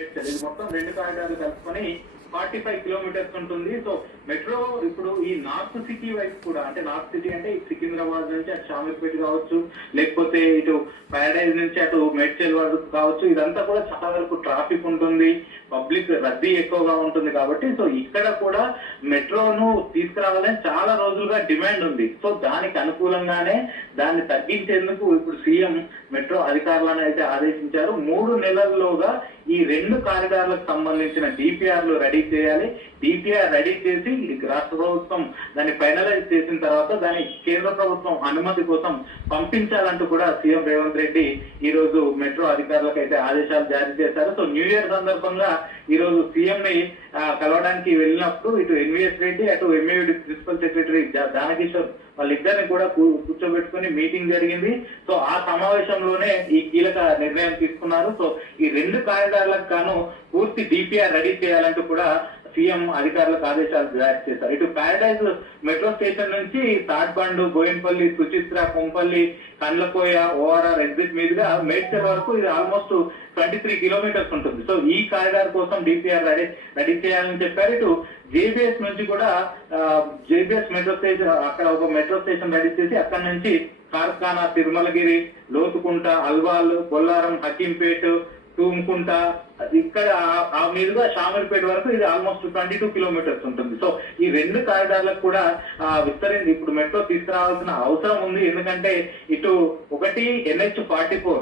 ఇది మొత్తం 2 కారిడార్లు కలుపుకొని 45 కిలోమీటర్స్ ఉంటుంది. సో మెట్రో ఇప్పుడు ఈ నార్త్ సిటీ వైపు కూడా, అంటే నార్త్ సిటీ అంటే సికింద్రాబాద్ నుంచి అటు షామీర్పేట కావచ్చు, లేకపోతే ఇటు పారడైజ్ నుంచి అటు మేడ్చల్ వరకు కావచ్చు, ఇదంతా కూడా చాలా వరకు ట్రాఫిక్ ఉంటుంది, పబ్లిక్ రద్దీ ఎక్కువగా ఉంటుంది. కాబట్టి సో ఇక్కడ కూడా మెట్రోను తీసుకురావాలని చాలా రోజులుగా డిమాండ్ ఉంది. సో దానికి అనుకూలంగానే దాన్ని తగ్గించేందుకు ఇప్పుడు సీఎం మెట్రో అధికారులను అయితే ఆదేశించారు. 3 నెలల్లోగా ఈ 2 కారిడార్లకు సంబంధించిన డిపిఆర్లు రెడీ చేయాలి. డిపిఆర్ రెడీ చేసి రాష్ట్ర ప్రభుత్వం దాన్ని ఫైనలైజ్ చేసిన తర్వాత దాన్ని కేంద్ర ప్రభుత్వం అనుమతి కోసం పంపించాలంటూ కూడా సీఎం రేవంత్ రెడ్డి ఈ రోజు మెట్రో అధికారులకు అయితే ఆదేశాలు జారీ చేశారు. సో న్యూ ఇయర్ సందర్భంగా ఈ రోజు సీఎం ని కలవడానికి వెళ్ళినప్పుడు ఇటు ఎన్వీఎస్ రెడ్డి, అటు ఎంఏడి ప్రిన్సిపల్ సెక్రటరీ దానకిషోర్ వాళ్ళిద్దరిని కూడా కూర్చోబెట్టుకుని మీటింగ్ జరిగింది. సో ఆ సమావేశంలోనే ఈ కీలక నిర్ణయం తీసుకున్నారు. సో ఈ 2 కారిడార్లకు గాను పూర్తి డిపిఆర్ రెడీ చేయాలంటూ కూడా సీఎం అధికారులకు ఆదేశాలు జారీ చేశారు. ఇటు పారడైజ్ మెట్రో స్టేషన్ నుంచి తాడ్బండు, బోయిన్పల్లి, సుచిత్ర, కొంపల్లి, కండ్లకోయ, ఓఆర్ఆర్ ఎగ్జిట్ మీదుగా మేడ్చల్ వరకు ఇది ఆల్మోస్ట్ 23 కిలోమీటర్స్ ఉంటుంది. సో ఈ కారిడార్ కోసం డిపిఆర్ రెడీ చేయాలని చెప్పారు. ఇటు జేబీఎస్ నుంచి కూడా జేబీఎస్ మెట్రో స్టేషన్, అక్కడ ఒక మెట్రో స్టేషన్ రెడీ చేసి అక్కడ నుంచి కార్ఖానా, తిరుమలగిరి, లోతుకుంట, అల్వాల్, బొల్లారం, హకీంపేట, తూముకుంట, ఇక్కడ ఆ మీదుగా షామీర్పేట వరకు ఇది ఆల్మోస్ట్ 22 కిలోమీటర్స్ ఉంటుంది. సో ఈ 2 కారిడార్లకు కూడా ఇప్పుడు మెట్రో తీసుకురావాల్సిన అవసరం ఉంది. ఎందుకంటే ఇటు ఒకటి NH44